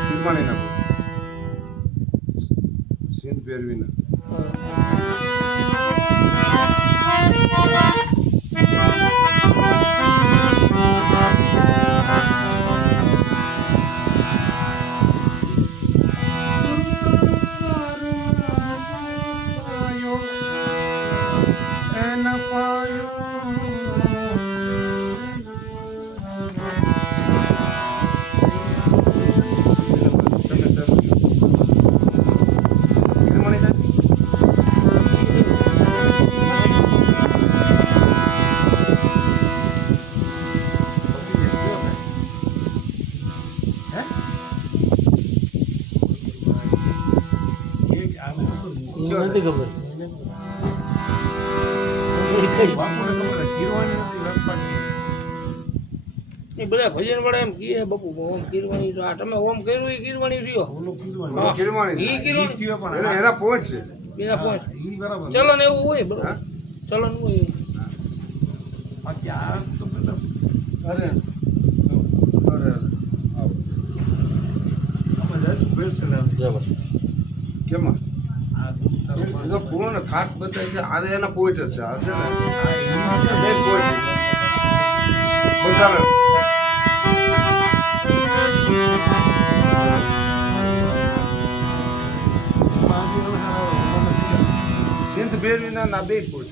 કિરમાણીના scene પહેરવીના નથી ખબર એ બધા ભજન વાળા એમ કહે બાપુ ઓમ કીરવાણી તો આ તમે ઓમ કર્યું એ કીરવાણી રહ્યો એના પોઈન્ટ છે એના પોઈન્ટ ચલન એવું હોય બરોબર ચલન હોય અરે કેમાં પૂર્ણ થાક બતાવે છે આજે એના પોઈન્ટ જ છે આ છે ને મેન પોઈન્ટ સિંધ બેરવીના ના બે પોઈન્ટ